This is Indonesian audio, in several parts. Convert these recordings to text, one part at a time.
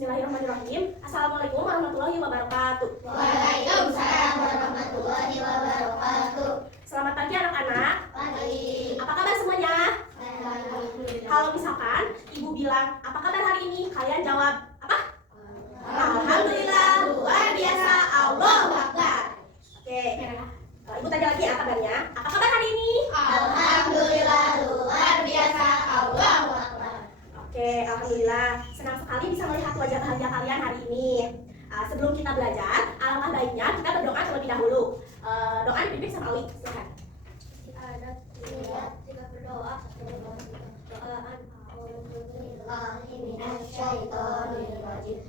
Bismillahirrahmanirrahim. Assalamualaikum warahmatullahi wabarakatuh. Waalaikumsalam warahmatullahi wabarakatuh. Selamat pagi anak-anak. Pagi. Apa kabar semuanya? Alhamdulillah. Kalau misalkan ibu bilang apa kabar hari ini, kalian jawab apa? Alhamdulillah, luar biasa, Allahu Akbar. Oke, ibu tanya lagi ya kabarnya. Apa kabar hari ini? Alhamdulillah, luar biasa, Allahu Akbar. Oke, alhamdulillah. Senang sekali bisa melihat wajah bahagia kalian hari ini. Sebelum kita belajar, alangkah baiknya kita berdoa terlebih dahulu. Doa dipimpin sama Awi, silakan. Kita berdoa.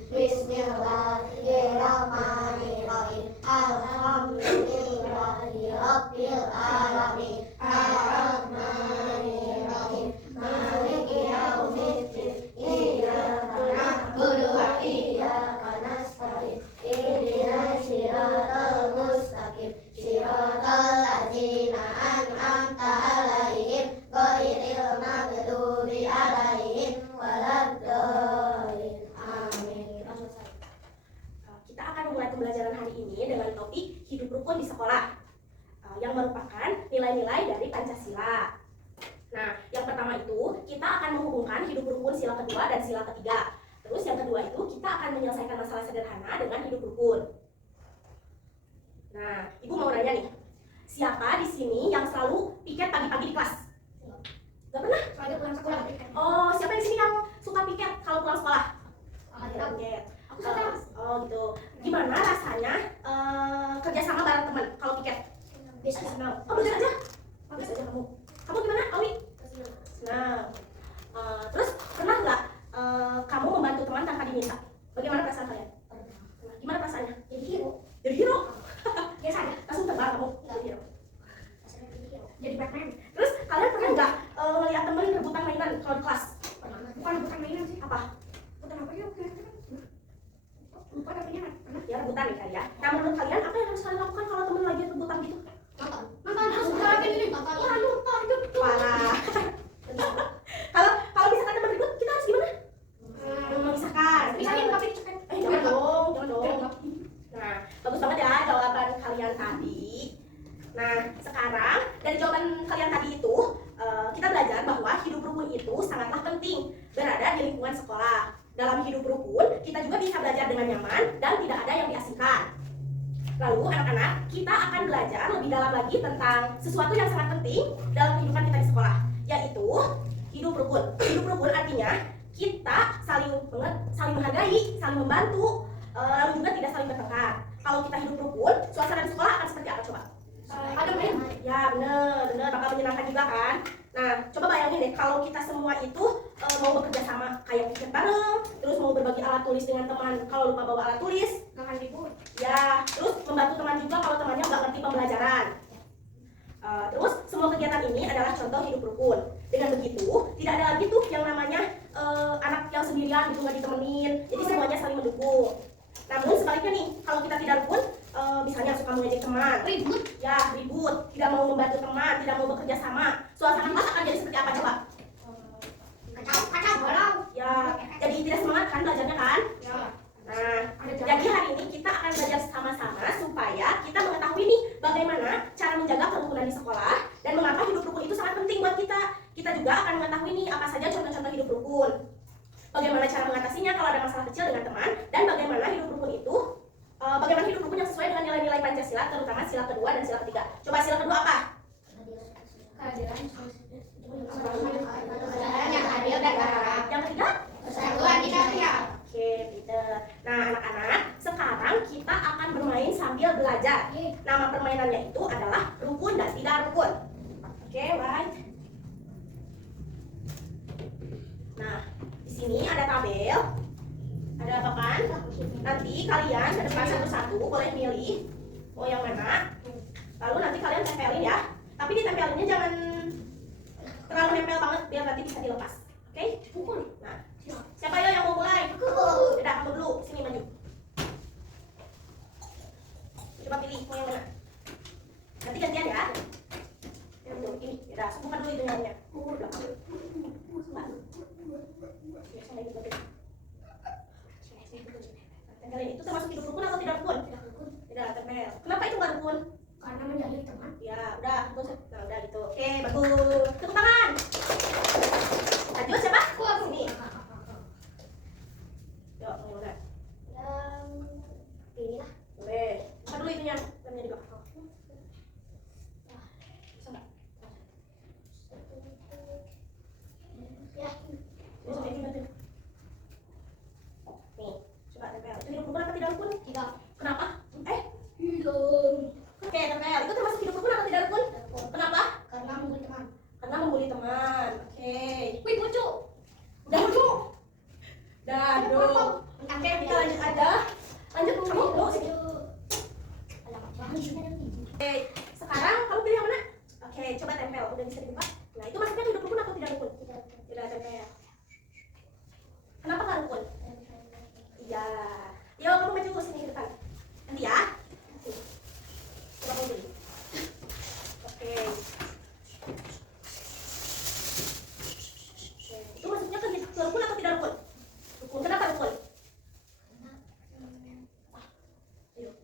Bismillahirrahmanirrahim. Alhamdulillahirabbil alamin. Arrahmanirrahim. Maliki yaumiddin. Iyyaka na'budu wa iyyaka nasta'in. Ihdinas siratal mustaqim. Siratal ladzina an'amta 'alaihim ghairil maghdubi 'alaihim waladdallin. Amin. Kita akan memulai pembelajaran hari ini dengan topik hidup rukun di sekolah, yang merupakan nilai-nilai dari Pancasila. Nah, yang pertama itu kita akan menghubungkan hidup rukun sila kedua dan sila ketiga. Terus yang kedua itu kita akan menyelesaikan masalah sederhana dengan hidup rukun. Nah, ibu mau nanya nih, siapa di sini yang selalu piket pagi-pagi di kelas? Gak pernah? Soalnya pulang sekolah. Oh, siapa di sini yang suka piket kalau pulang sekolah? Piket. Aku suka. Oh gitu. Gimana rasanya kerja sama bareng teman kalau piket? Biasa. Senang. Oh bisa aja. Bisa aja kamu. Kamu gimana, Awi? Senang. Terus pernah nggak kamu membantu teman tanpa diminta? Bagaimana perasaan kalian? Gimana perasaannya? Jadi hero. Jadi hero? Biasa aja. Langsung terbang kamu jadi hero. Jadi Batman. Terus kalian pernah nggak ngeliat temen rebutan mainan kalau di kelas? Bukan rebutan mainan sih. Apa? Rebutan apa ya? Lupa tapi ingat. Pernah. Ya rebutan ya kali ya. Nah menurut kalian apa yang harus kalian lakukan kalau temen lagi rebutan gitu? Nonton terus lagi ini. Wah, lupa gitu. Parah. Kalau misalkan teman ribut kita harus gimana? Memisahkan. Misalnya tapi dicekat. Jangan dong, jangan dong. Nah, bagus banget ya jawaban kalian tadi. Nah, sekarang dari jawaban kalian tadi itu kita belajar bahwa hidup rukun itu sangatlah penting berada di lingkungan sekolah. Dalam hidup rukun, kita juga bisa belajar dengan nyaman dan tidak ada yang diasingkan. Lalu anak-anak, kita akan belajar lebih dalam lagi tentang sesuatu yang sangat penting dalam kehidupan kita di sekolah, yaitu hidup rukun. Hidup rukun artinya kita saling menghargai, saling membantu, lalu juga tidak saling bertengkar. Kalau kita hidup rukun, suasana di sekolah akan seperti apa coba? Ada main. Ya bener, bakal menyenangkan juga kan. Nah, coba bayangin deh kalau kita semua itu mau bekerja sama, kayak pikir bareng, terus mau berbagi alat tulis dengan teman kalau lupa bawa alat tulis, Gak akan ribut. ya, terus membantu teman juga kalau temannya nggak ngerti pembelajaran. Terus semua kegiatan ini adalah contoh hidup rukun. Dengan begitu, tidak ada lagi tuh yang namanya anak yang sendirian gitu nggak ditemenin. Jadi semuanya saling mendukung. Namun sebaliknya nih, kalau kita tidak rukun, misalnya suka mengejek teman, Ribut. ribut, tidak mau membantu teman, tidak mau bekerja sama, suasana kelas akan jadi seperti apa coba? Kacau balau. Ya, jadi tidak semangat kan belajarnya kan? Ya. Nah, jadi hari ini kita akan belajar sama-sama supaya kita mengetahui nih bagaimana cara menjaga kerukunan di sekolah dan mengapa hidup rukun itu sangat penting buat kita. Kita juga akan mengetahui nih apa saja contoh-contoh hidup rukun. Bagaimana cara mengatasinya kalau ada masalah kecil dengan teman dan bagaimana hidup rukun yang sesuai dengan nilai-nilai Pancasila, terutama sila kedua dan sila ketiga. Coba sila kedua apa? Keadilan yang adil dan beragam. Yang ketiga? Persatuan Indonesia. Oke, pinter. Nah, anak-anak, sekarang kita akan bermain sambil belajar. Nama permainannya itu adalah rukun dan tidak rukun. Oke, right. Nah, di sini ada tabel. Ada apa kan? Nanti kalian ke depan satu-satu boleh milih mau yang mana. Lalu nanti kalian tempelin ya. Tapi ditempelinnya jangan terlalu nempel banget biar nanti bisa dilepas. Oke? Pukul. Nah, siapa ya yang mau mulai? Udah, kamu dulu. Sini maju. Coba pilih mau yang mana. Nanti gantian ya. Yang ini. Udah, buka dulu itu yang belakang. Mbak. Kalian itu termasuk hidup rukun atau tidak rukun? Tidak tempel. Kenapa itu nggak rukun? Karena menjadi teman. Ya udah, nah udah gitu. Oke, bagus. Tepuk tangan. Lanjut siapa? Sini. Yuk, gimana? Ini lah. Boleh. Apa dulu itunya? Lemnya di belakang. Bisa nggak? Ya. Bisa nggak ini bantuin? Nih, coba tempel. Itu hidup rukun atau tidak rukun? Tidak. Kenapa? Belum. Oke, tempel. Itu termasuk hidup rukun atau tidak rukun? Kenapa? Karena membuli teman. Karena membuli teman. Oke. Wih, lucu. Udah lucu. Dah, aduh. Oke, kita lanjut aja. Lanjut, kamu mau sini. Oke, sekarang kamu pilih yang mana? Oke, coba tempel. Udah bisa dibuka? Nah, itu maksudnya hidup rukun atau tidak rukun? Tidak tempel. Kenapa nggak rukun? Iya. Yuk, kamu maju ke sini ke depan. Nanti ya. Coba kamu beli. Oke. Itu maksudnya ke rukun atau tidak rukun? Rukun. Kenapa rukun? Yuk.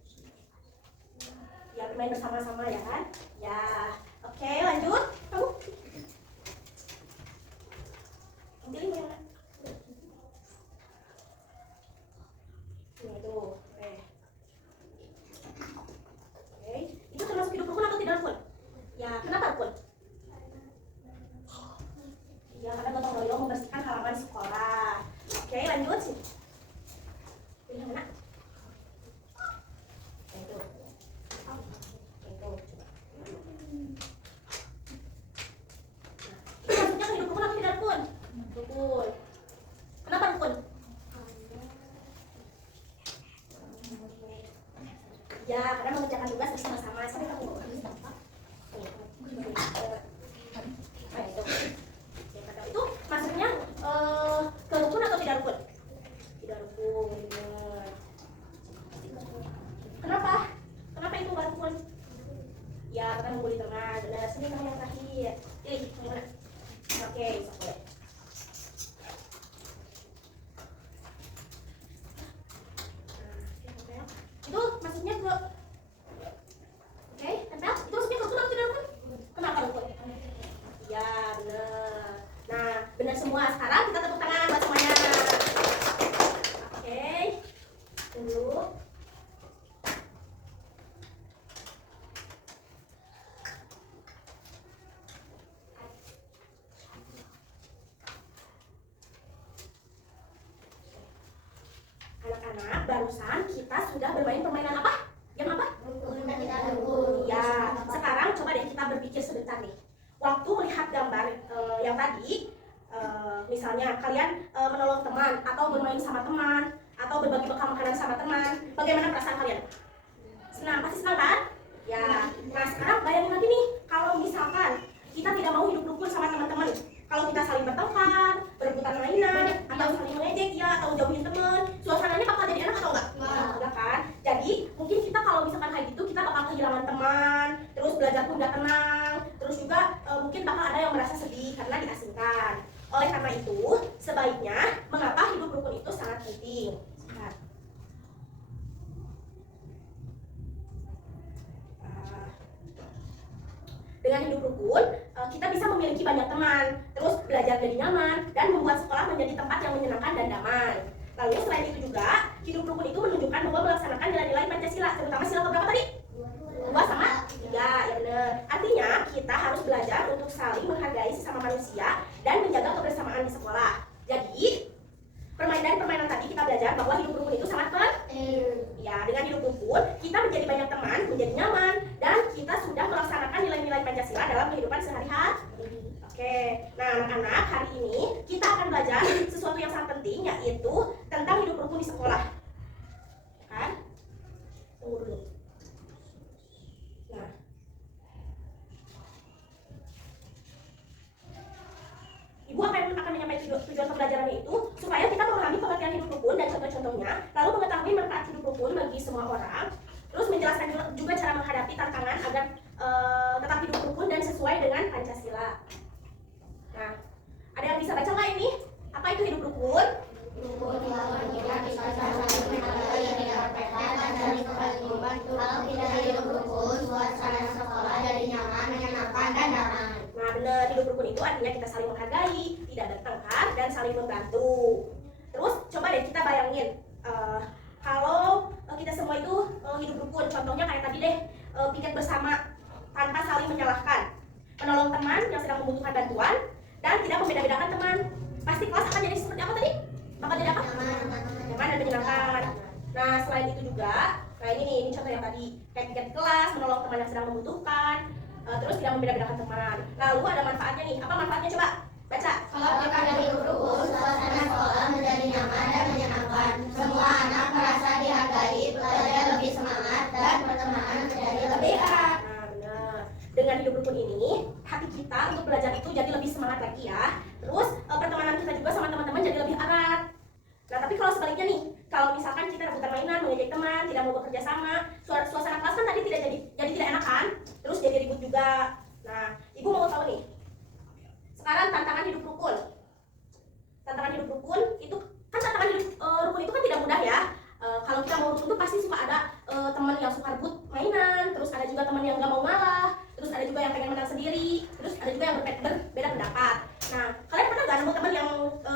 Ya, bermain bersama-sama ya kan? Ya. Oke, lanjut. Kamu. Pilih yang mana? Nah, itu. Oke. Oke. Itu termasuk hidup rukun atau tidak rukun? Ya, kenapa rukun? Ya, karena gotong royong membersihkan halaman sekolah. Oke, lanjut sini. Pilih yang mana? Itu. Itu. Itu maksudnya ke hidup rukun atau tidak rukun? Rukun. Kenapa rukun? Ya, karena mengerjakan tugas bersama-sama. Sampai kamu. Nah, itu. Itu maksudnya ke rukun atau tidak rukun? Tidak rukun, benar. Kenapa? Kenapa itu nggak rukun? Ya, karena membuli teman. Benar, sini kamu yang terakhir. Pilih, yang mana? Oke, sok boleh. Itu maksudnya ke oke, tempel. Itu maksudnya ke rukun atau tidak rukun? Kenapa rukun? Ya, benar. Nah, benar semua. Sekarang kita tepuk tangan buat semuanya. Oke. Tunggu. Anak-anak, barusan kita sudah bermain permainan apa? Yang apa? Ya, sekarang coba deh kita berpikir sebentar nih. Waktu melihat gambar yang tadi, misalnya kalian menolong teman atau bermain sama teman atau berbagi bekal makanan sama teman, bagaimana perasaan kalian? Senang, pasti senang kan? Ya. Nah, sekarang bayangin lagi nih, kalau misalkan kita tidak mau hidup rukun sama teman-teman, kalau kita saling bertengkar, berebutan mainan, atau saling mengejek ya, atau jauhin teman, suasananya bakal jadi enak atau enggak? Enggak kan? Jadi mungkin kita kalau misalkan kayak gitu, kita bakal kehilangan teman, terus belajar pun nggak tenang, terus juga mungkin bakal ada yang merasa sedih karena diasingkan. Oleh karena itu, sebaiknya mengapa hidup rukun itu sangat penting. Dengan hidup rukun, kita bisa memiliki banyak teman, terus belajar jadi nyaman, dan membuat sekolah menjadi tempat yang menyenangkan dan damai. Lalu selain itu juga, hidup rukun itu menunjukkan bahwa melaksanakan nilai-nilai Pancasila, terutama sila keberapa tadi? 2 sama 3, ya benar. Artinya, kita harus belajar untuk saling menghargai sesama manusia dan menjaga kebersamaan di sekolah. Jadi, permainan tadi kita belajar bahwa hidup rukun itu sangat penting. Ya, dengan hidup rukun, kita menjadi banyak teman, menjadi nyaman, dan kita sudah melaksanakan nilai-nilai Pancasila dalam kehidupan sehari-hari. Oke, nah anak-anak, hari ini kita akan belajar sesuatu yang sangat penting, yaitu tentang hidup rukun di sekolah. Kan? Tunggu dulu. Nah, Ibu akan menyampaikan tujuan pembelajarannya itu supaya kita memahami pengertian hidup rukun dan contoh-contohnya, lalu mengetahui manfaat hidup rukun bagi semua orang, terus menjelaskan juga cara menghadapi tantangan agar tetap hidup rukun dan sesuai dengan Pancasila. Nah, ada yang bisa baca nggak ini? Apa itu hidup rukun? Rukun saling membantu. Terus coba deh kita bayangin kalau kita semua itu hidup rukun. Contohnya kayak tadi deh, piket bersama tanpa saling menyalahkan, menolong teman yang sedang membutuhkan bantuan, dan tidak membeda-bedakan teman. Pasti kelas akan jadi seperti apa tadi? Bakal jadi apa? Nyaman dan menyenangkan. Nah, selain itu juga, nah ini contoh yang tadi, kayak piket kelas, menolong teman yang sedang membutuhkan, terus tidak membeda-bedakan teman. Lalu ada manfaatnya nih. Apa manfaatnya coba? Baca. Kalau kita hidup rukun, suasana sekolah menjadi nyaman dan menyenangkan. Semua anak merasa dihargai, belajar lebih semangat, dan pertemanan menjadi lebih erat. Nah, benar. Dengan hidup rukun ini, hati kita untuk belajar itu jadi lebih semangat lagi ya. Terus pertemanan kita juga sama teman-teman jadi lebih erat. Nah, tapi kalau sebaliknya nih, kalau misalkan kita rebutan mainan, mengejek teman, tidak mau bekerja sama, suasana kelas kan tadi jadi tidak enak kan? Terus jadi ribut juga. Nah, ibu mau tahu nih. Sekarang tantangan hidup rukun. Tantangan hidup rukun itu kan rukun itu kan tidak mudah ya. Kalau kita mau rukun tuh pasti suka ada teman yang suka rebut mainan, terus ada juga teman yang nggak mau ngalah, terus ada juga yang pengen menang sendiri, terus ada juga yang berbeda pendapat. Nah, kalian pernah nggak nemu teman yang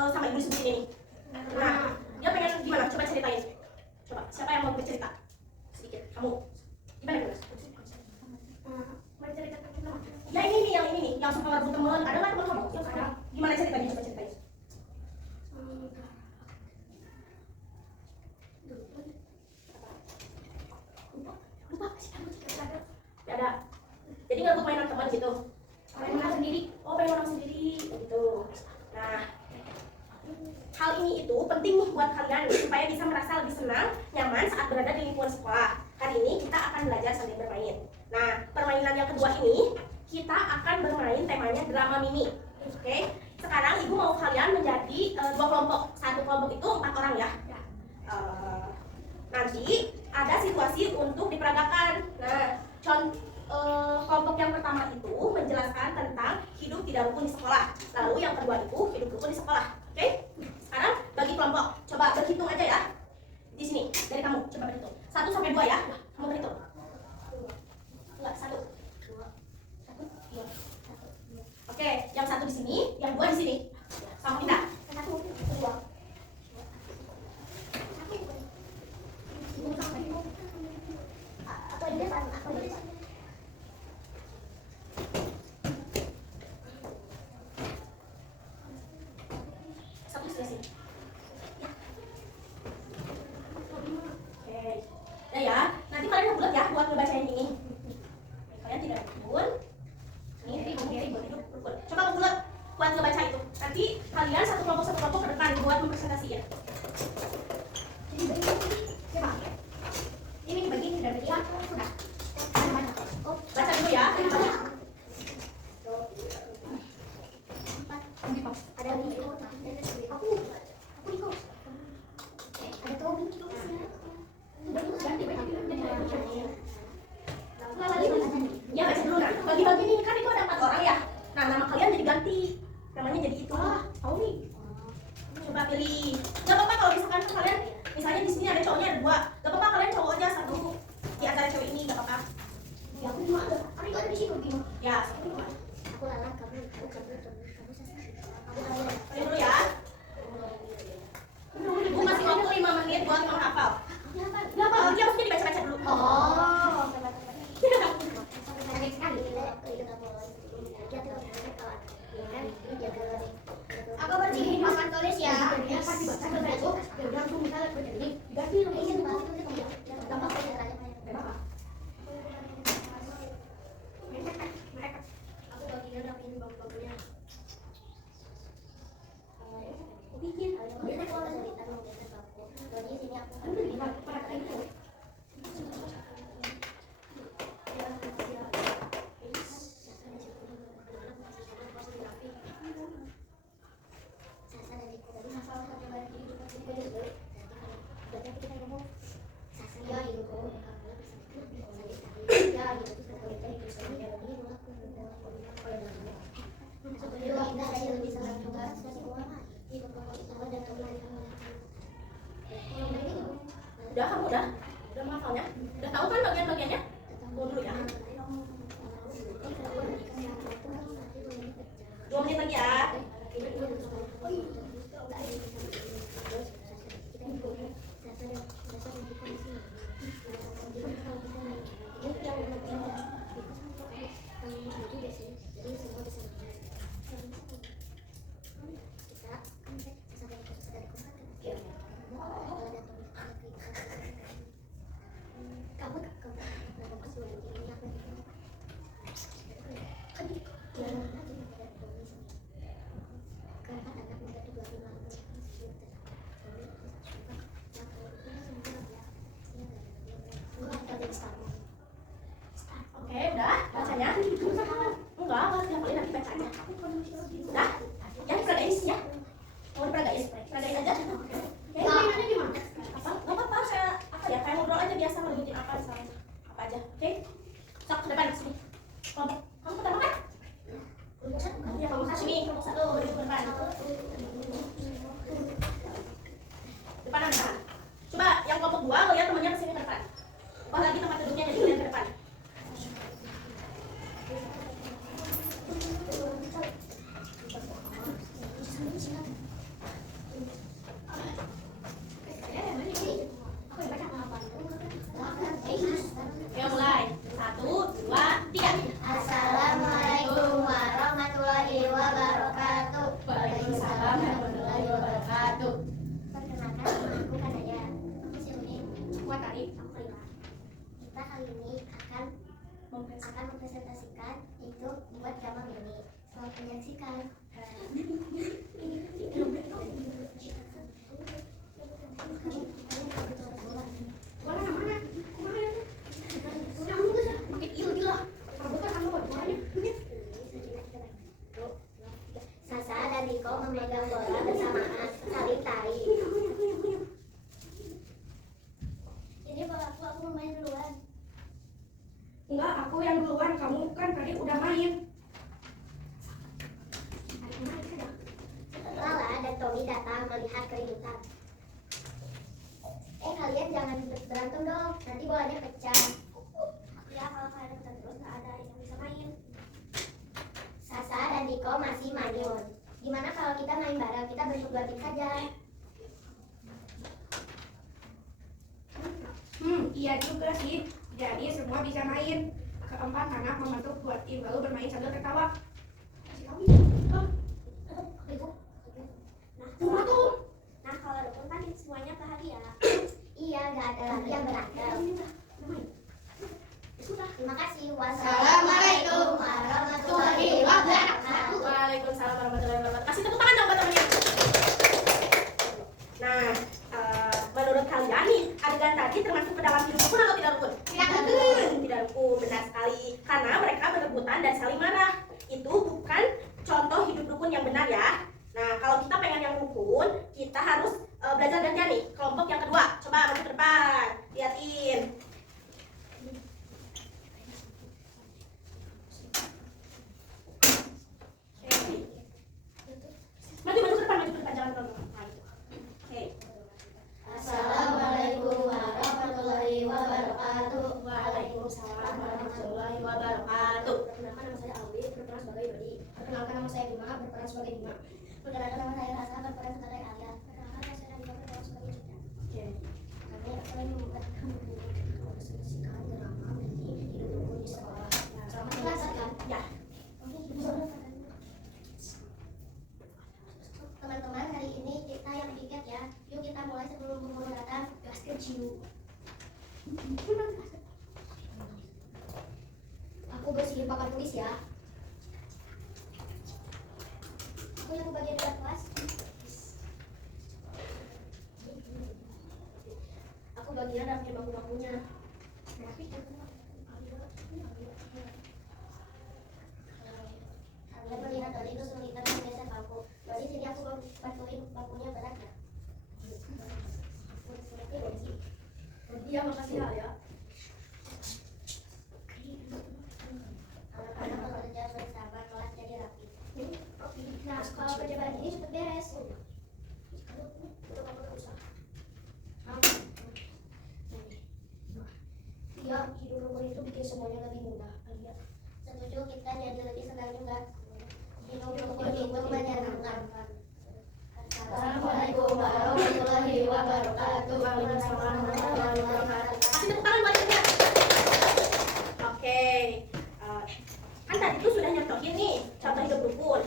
sama ibu seperti ini? Nah, dia pengen gimana? Coba ceritain. Coba, siapa yang mau bercerita? Sedikit. Kamu. Gimana, Gus? Ya ini nih, yang suka ngerebut teman. Ada nggak teman kamu yang sekarang? Gimana ceritanya? Coba ceritain. Lupa. Ya ada. Jadi ngerebut mainan teman gitu. Pengen menang sendiri. Oh, pengen menang sendiri. Gitu. Nah, hal ini itu penting nih buat kalian supaya bisa merasa lebih senang, nyaman saat berada di lingkungan sekolah. Hari ini kita akan belajar sambil bermain. Nah, permainan yang kedua ini kita akan bermain temanya drama mini. Oke, sekarang ibu mau kalian menjadi dua kelompok. Satu kelompok itu 4 orang ya. Nanti ada situasi untuk diperagakan. Nah, kelompok yang pertama itu menjelaskan tentang hidup tidak rukun di sekolah. Lalu yang kedua itu hidup rukun di sekolah. Oke? Sekarang bagi kelompok. Coba berhitung aja ya. Di sini dari kamu coba berhitung. 1 sampai 2 ya. Kamu berhitung. 2, 1, 2, 1, 2, 1, 2. Oke, yang 1 di sini, yang 2 di sini. Sama kita. 1, 2. Atau di depan, atau di depan. Satu di sini. Oke. Nah ya, nanti kalian bulat ya buat ngebaca yang ini. Kalian tidak rukun. Ini ribut. Coba bulat buat ngebaca itu. Nanti kalian satu kelompok ke depan buat mempresentasikan. Jadi coba. Ini dibagi dan bagi sudah. Baca dulu ya. Ada ya baca dulu. Nah, bagi-bagi nih kan itu ada 4 orang ya. Nah, nama kalian jadi ganti. Namanya jadi itu. Tahu nih. Coba pilih. Gak apa-apa kalau misalkan kalian misalnya di sini ada cowoknya ada 2. Gak apa-apa kalian cowok aja satu di antara cewek ini, gak apa-apa. Ya aku cuma ada. Aku ada di sini gimana? Ya, satu. Aku Lala, kamu Kalian dulu ya. Ibu kasih waktu 5 menit buat menghafal. Dia maksudnya dibaca-baca dulu. Oh. Aku bersihin papan tulis ya. Udah, kamu udah menghafalnya? Udah tahu kan bagian-bagiannya? Tunggu dulu ya. 2 menit lagi ya. bacanya? Enggak dihafalin, nanti baca aja. Udah? Ya, diperagain ya. Mau diperagain? Peragain aja. Oke. Mainannya di mana? Apa? Nggak apa-apa, saya apa ya, kayak ngobrol aja biasa, ngerebutin apa misalnya. Apa aja, oke? Sok, ke depan, sini. Kelompok, kamu pertama kan? Iya, kelompok sini, kelompok 1, berdiri ke depan. Depanan, depan. Coba yang kelompok 2 ngeliat temannya kesini ke depan. Ubah lagi tempat duduknya, jadi kalian ke depan. Ayo mulai. 1, 2, 3. Assalamualaikum warahmatullahi wabarakatuh. Waalaikumsalam warahmatullahi wabarakatuh. Perkenalkan, aku Kanaya. Aku Siruni. Kuat Arif. Aku Lila. Kita kali ini akan mempresentasikan itu buat gambar ini. Selamat menyaksikan. Warna mana? Kemarin. Makin ilu lah. Rambutnya kamu buat warnanya. Sasa dan Diko memegang bola bersamaan saling tarik. Ini balaku, aku mau main duluan. Enggak, aku yang duluan. Kamu kan tadi udah main. Lala dan Tommy datang melihat keributan. Kalian jangan berantem dong, nanti bolanya pecah. Ya, kalau kalian ikutan terus nggak ada yang bisa main. Sasa dan Diko masih manyun. Gimana kalau kita main bareng, kita berdua tim saja. Iya juga sih. Jadi semua bisa main. Keempat anak membentuk dua tim lalu bermain sambil tertawa. Kasih kamu. Nah, kalau rukun kan semuanya bahagia. Iya, nggak ada lagi yang berantem. Terima kasih. Wassalamualaikum warahmatullahi wabarakatuh. Waalaikumsalam warahmatullahi wabarakatuh. Kasih tepuk tangan dong buat temennya. Nah, menurut kalian nih, adegan tadi termasuk ke dalam hidup rukun atau tidak rukun? Tidak rukun. Tidak rukun, benar sekali. Karena mereka berebutan dan saling marah. Itu bukan contoh hidup rukun yang benar ya. Nah, kalau kita pengen yang rukun, kita harus belajar gantian nih. Kelompok yang kedua, coba maju ke depan, liatin. Maju ke depan, jangan terlalu. Nah, gitu. Oke. Assalamualaikum warahmatullahi wabarakatuh. Waalaikumsalam warahmatullahi wabarakatuh. Perkenalkan, nama saya Alwi, berperan sebagai Dodi. Perkenalkan, nama saya Bima, berperan sebagai Bima. Perkenalkan, nama saya Rasa, berperan sebagai Alia. Perkenalkan, nama saya Dika, berperan sebagai Citra. Oke. Kami akan membuat mempresentasikan drama ini hidup rukun di sekolah. Selamat menyaksikan. Ya. Teman-teman, hari ini kita yang piket ya. Yuk kita mulai sebelum guru datang. Gaskan ciu. Aku bersihin papan tulis ya. Aku yang bagian dalam kelas. Aku bagian rapiin bangku-bangkunya. Kalian melihat Dodi itu kesulitan menggeser bangku. Dodi, sini aku bantuin bangkunya berat ya. Iya, makasih ya. Anak-anak bekerja bersama kelas jadi rapi. Nah, kalau percobaan ini cepat beres. Ya, hidup rukun itu bikin semuanya lebih mudah. Setuju, kita jadi lebih senang juga. Hidup rukun itu menyenangkan. Assalamualaikum warahmatullahi wabarakatuh. Waalaikumsalam warahmatullahi wabarakatuh. Kasih tepuk tangan buat kita. Oke. Kan tadi tuh sudah nyontohin nih contoh hidup rukun.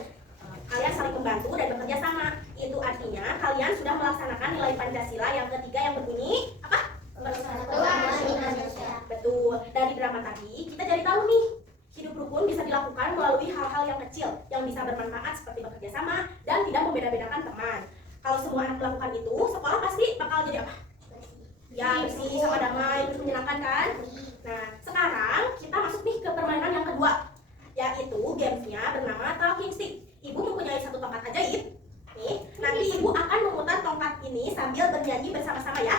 Kalian saling membantu dan bekerja sama. Itu artinya kalian sudah melaksanakan nilai Pancasila yang ketiga yang berbunyi apa? Persatuan Indonesia. Betul. Dari drama tadi kita jadi tahu nih, hidup rukun bisa dilakukan melalui hal-hal yang kecil yang bisa bermanfaat seperti bekerja sama dan tidak membeda-bedakan teman. Kalau semua anak melakukan itu, sekolah pasti bakal jadi apa? Ya, bersih sama damai, terus menyenangkan kan? Nah, sekarang kita masuk nih ke permainan yang kedua. yaitu gamesnya bernama Talking Stick. Ibu mempunyai satu tongkat ajaib. Nih, nanti ibu akan memutar tongkat ini sambil bernyanyi bersama-sama ya.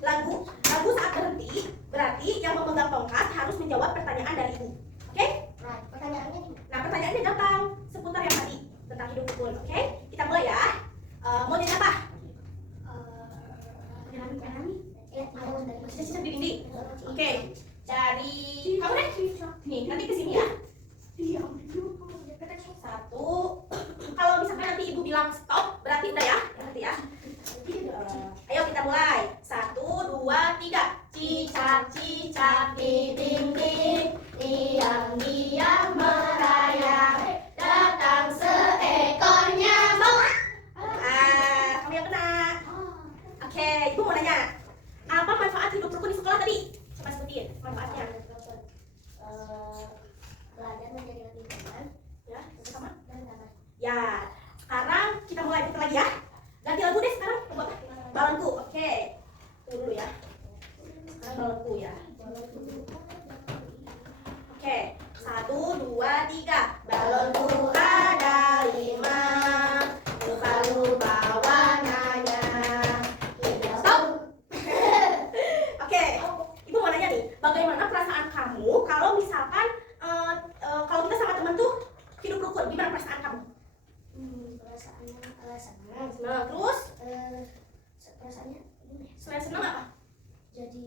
Lagu saat berhenti, berarti yang memegang tongkat harus menjawab pertanyaan dari ibu. Oke? Right. Pertanyaannya gimana? Nah, pertanyaannya gampang, seputar yang tadi tentang hidup rukun. Oke? Kita mulai ya. Mau jadi apa? Mau dari Cicak di dinding. Oke. Dari kamu deh. Nih, nanti ke sini ya. Satu. Kalau misalkan nanti ibu bilang stop, berarti udah ya. Nanti ya. Ayo kita mulai. 1, 2, 3. Cicak cicak di dinding, diam-diam merayap, datang seekor nyamuk. Kamu yang kena. Oke, ibu mau nanya, apa manfaat hidup rukun di sekolah tadi? Coba sebutin manfaatnya. belajar menjadi lebih teman Ya, sama. dan dapat Ya, sekarang kita mulai putar lagi ya. Ganti lagu deh sekarang. Lagu apa? Balonku. Oke. Tunggu dulu ya. Sekarang balonku ya. Oke. 1, 2, 3. Balonku ada 5. Lupa-lupa warnanya. Stop. Oke. Ibu mau nanya nih, bagaimana perasaan kamu kalau misalkan kalau kita sama teman tuh hidup rukun? Gimana perasaan kamu? perasaannya senang Nah, terus perasaannya gimana ya? selain senang apa? jadi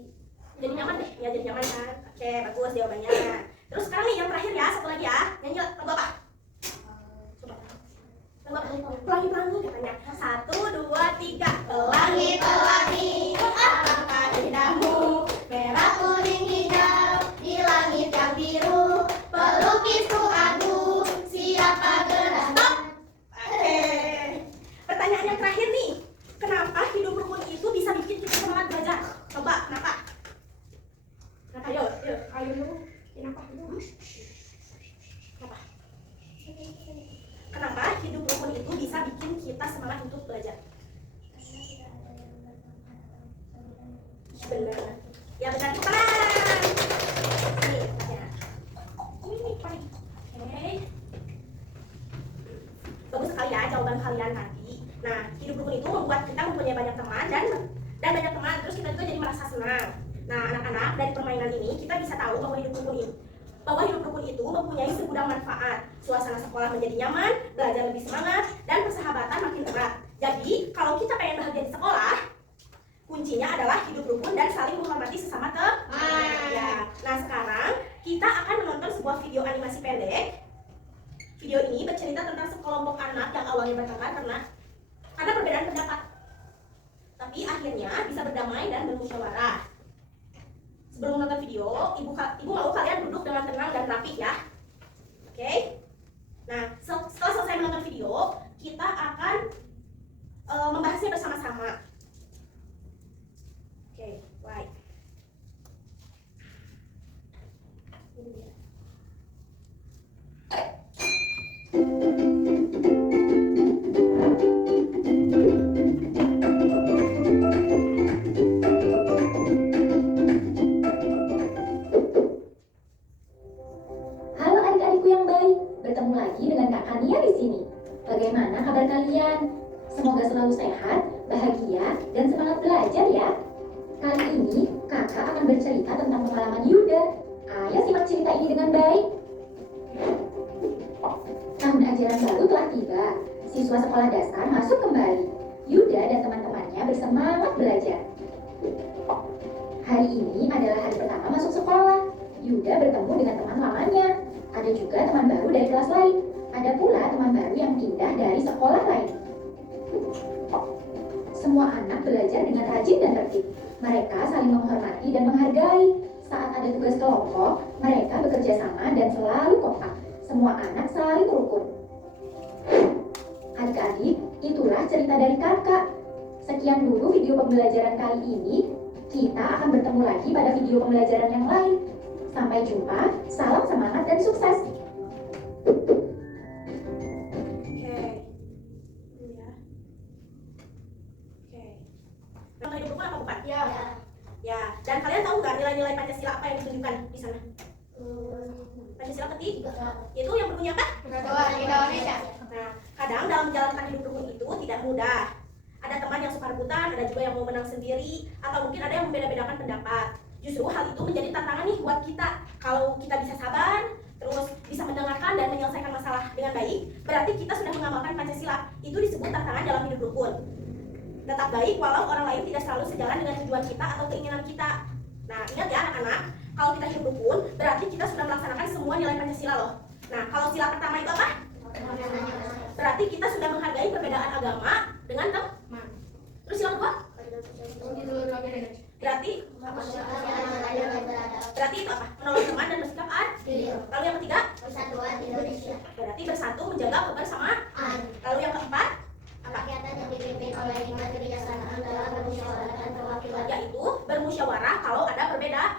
Nyaman deh, ya jadi nyaman kan? Oke, bagus jawabannya. Terus sekarang nih yang terakhir ya, satu lagi ya. Nyanyi lagu apa? Coba. Lagu apa? Pelangi-pelangi katanya. 1, 2, 3. Pelangi-pelangi, alangkah indahmu, merah kuning hijau di langit yang biru. Pelukisku aku, siapa gerak? Stop. Oke. Pertanyaan yang terakhir nih. Kenapa hidup rukun itu bisa bikin kita semangat belajar? Coba, kenapa? Kenapa? Yuk. Ayo dulu. Kenapa? Kenapa? Kenapa hidup rukun itu bisa bikin kita semangat untuk belajar? Benar. Ya benar. Tenang. Ini pertanyaan. Ini paling. Oke. Bagus sekali ya jawaban kalian tadi. Nah, hidup rukun itu membuat kita mempunyai banyak teman dan banyak teman. Terus kita juga jadi merasa senang. Nah, anak-anak, dari permainan ini kita bisa tahu bahwa hidup rukun itu mempunyai segudang manfaat. Suasana sekolah menjadi nyaman, belajar lebih semangat, dan persahabatan makin erat. Jadi, kalau kita pengen bahagia di sekolah, kuncinya adalah hidup rukun dan saling menghormati sesama teman. Ya. Nah, sekarang kita akan menonton sebuah video animasi pendek. Video ini bercerita tentang sekelompok anak yang awalnya bertengkar karena perbedaan pendapat. Tapi akhirnya bisa berdamai dan bermusyawarah. Sebelum menonton video, ibu mau kalian duduk dengan tenang dan rapi ya. Oke? Nah, setelah selesai menonton video, kita akan membahasnya bersama-sama. Oke, baik. Ini dia. Halo adik-adikku yang baik, bertemu lagi dengan Kak Kania di sini. Bagaimana kabar kalian? Semoga selalu sehat, bahagia, dan semangat belajar ya. Kali ini kakak akan bercerita tentang pengalaman Yuda. Ayo simak cerita ini dengan baik. Tahun ajaran baru telah tiba. Siswa sekolah dasar masuk kembali. Yuda dan teman-temannya bersemangat belajar. Hari ini adalah hari pertama masuk sekolah. Yuda bertemu dengan teman lamanya. Ada juga teman baru dari kelas lain. Ada pula teman baru yang pindah dari sekolah lain. Semua anak belajar dengan rajin dan tertib. Mereka saling menghormati dan menghargai. Saat ada tugas kelompok, mereka bekerja sama dan selalu kompak. Semua anak saling rukun. Adik-adik, itulah cerita dari kakak. Sekian dulu video pembelajaran kali ini. Kita akan bertemu lagi pada video pembelajaran yang lain. Sampai jumpa, salam semangat dan sukses. Oke. Ini ya. Oke. Nama hidup rukun apa bukan? Ya. Ya. Dan kalian tahu nggak nilai-nilai Pancasila apa yang ditunjukkan di sana? Pancasila ketiga itu yang berbunyi apa? Persatuan Indonesia. Nah, kadang dalam menjalankan hidup rukun itu tidak mudah. Ada teman yang suka rebutan, ada juga yang mau menang sendiri, atau mungkin ada yang membeda-bedakan pendapat. Justru hal itu menjadi tantangan nih buat kita. Kalau kita bisa sabar, terus bisa mendengarkan dan menyelesaikan masalah dengan baik, berarti kita sudah mengamalkan Pancasila. Itu disebut tantangan dalam hidup rukun. Tetap baik walau orang lain tidak selalu sejalan dengan tujuan kita atau keinginan kita. Nah, ingat ya anak-anak, kalau kita hidup rukun, berarti kita sudah melaksanakan semua nilai Pancasila loh. Nah, kalau sila pertama itu apa? Berarti kita sudah menghargai perbedaan agama dengan teman. Terus sila kedua? Berarti itu apa? Menolong teman dan bersikap adil. Lalu yang ketiga? Persatuan Indonesia. Berarti bersatu menjaga kebersamaan. Lalu yang keempat? Kegiatan yang dipimpin oleh hikmat kebijaksanaan dalam bermusyawarah perwakilan, Yaitu bermusyawarah kalau ada perbedaan.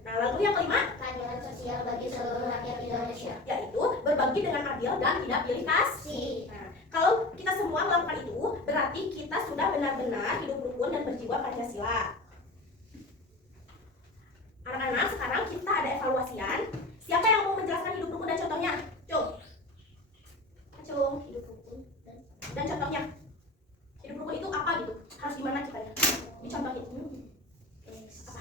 Nah, lalu yang kelima? keadilan sosial bagi seluruh rakyat Indonesia. Yaitu berbagi dengan adil dan tidak pilih kasih. Nah, kalau kita semua melakukan itu, berarti kita sudah benar-benar hidup rukun dan berjiwa Pancasila. Anak-anak, sekarang kita ada evaluasian. Siapa yang mau menjelaskan hidup rukun dan contohnya? Cung, hidup rukun dan contohnya. Hidup rukun itu apa gitu? Harus gimana kita ya? Dicontohin. Apa?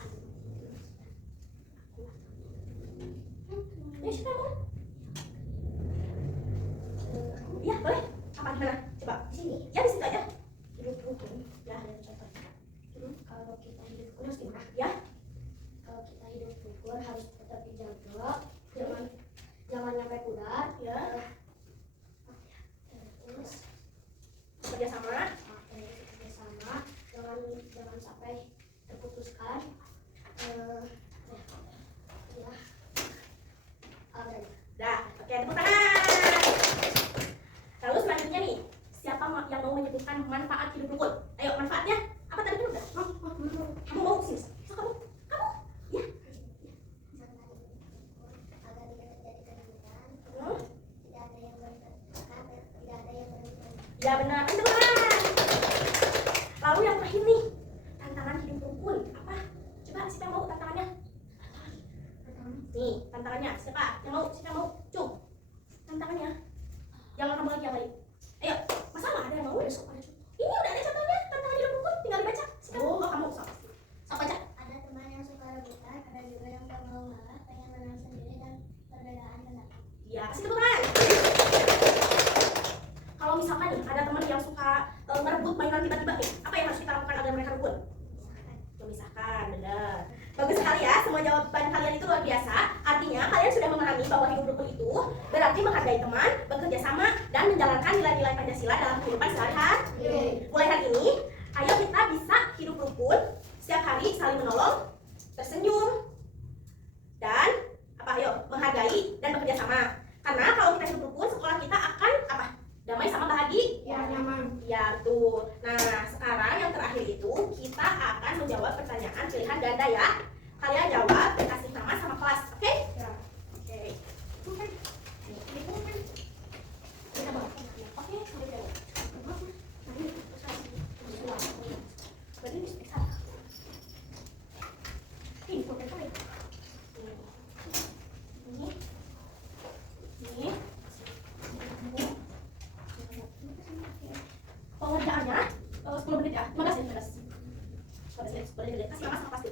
Ya, siapa yang mau? Iya, boleh. Apa gimana? Coba. Di sini, Ya, di situ aja. Hidup rukun. Ya, ada contohnya. kalau kita hidup rukun Harus gimana? Ya. kalau kita hidup rukun harus tetap dijaga, jangan nyampe pudar, Ya. terus Kerjasama. bersama, jangan sampai terputuskan. Ya, Dah, oke, tepuk tangan. Lalu selanjutnya nih, siapa yang mau menyebutkan manfaat hidup rukun? Ayo, manfaatnya apa tadi kan udah? Kamu mau sini? So, kamu? Ya. agar tidak terjadi keributan, Hmm? tidak ada yang bertengkar, tidak ada yang bertengkar. Ya benar, tepuk tangan. Lalu yang terakhir nih, tantangan hidup rukun apa? Coba siapa yang mau tantangannya? Nih, tantangannya siapa? Yang mau? Siapa yang mau? Cung. Tantangannya. Jangan kamu lagi yang lain. Ayo, masalah ada yang mau? Ini udah ada contohnya, tantangan hidup rukun, tinggal dibaca. Siapa? Oh, kamu sok. Sok baca. Ada teman yang suka rebutan, ada juga yang tak mau ngalah, pengen menang sendiri dan perbedaan pendapat. Ya, kasih tepuk tangan. Kalau misalkan nih ada teman yang suka ngerebut mainan tiba-tiba nih, apa yang harus kita lakukan agar mereka rukun? Memisahkan, benar. Bagus sekali ya, semua jawaban kalian itu luar biasa. Artinya kalian sudah memahami bahwa hidup rukun itu berarti menghargai teman, bekerja sama, dan menjalankan nilai-nilai Pancasila dalam kehidupan sehari-hari. Mulai hari ini, ayo kita bisa hidup rukun, setiap hari saling menolong, tersenyum, dan apa? Ayo menghargai dan bekerja sama. Karena kalau kita hidup rukun, sekolah kita akan apa? Damai sama bahagia. Ya, nyaman. Ya tuh. Nah, sekarang yang terakhir itu kita akan menjawab pertanyaan pilihan ganda ya. Kalian jawab, kasih nama sama kelas, oke? Ya. Oke. Kita bawa. Oke, sampai jauh. Berarti ini bisa. Ini foto apa ya? Ini. Ini. Pengerjaannya 10 menit ya, 15 menit. 15 menit, boleh dilihat. Kasih nama sama pasti.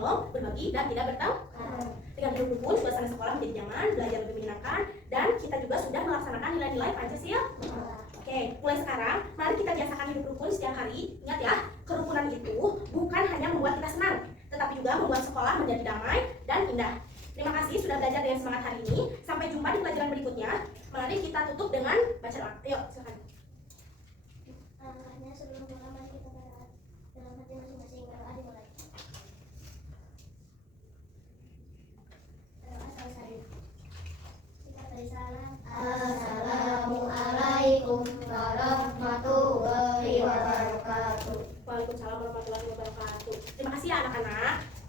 menolong, berbagi, dan tidak bertengkar. Dengan hidup rukun, suasana sekolah menjadi nyaman, belajar lebih menyenangkan, dan kita juga sudah melaksanakan nilai-nilai Pancasila. Oke, mulai sekarang, mari kita biasakan hidup rukun setiap hari. Ingat ya, kerukunan itu bukan hanya membuat kita senang, tetapi juga membuat sekolah menjadi damai dan indah. Terima kasih sudah belajar dengan semangat hari ini. Sampai jumpa di pelajaran berikutnya. Mari kita tutup dengan baca doa. Ayo, silakan. Langkahnya sebelum mulai mari kita berdoa dalam hati masing-masing. Berdoa dimulai. Berdoa selesai. Kita beri salam. Assalamualaikum warahmatullahi wabarakatuh. Waalaikumsalam warahmatullahi wabarakatuh. Terima kasih ya anak-anak.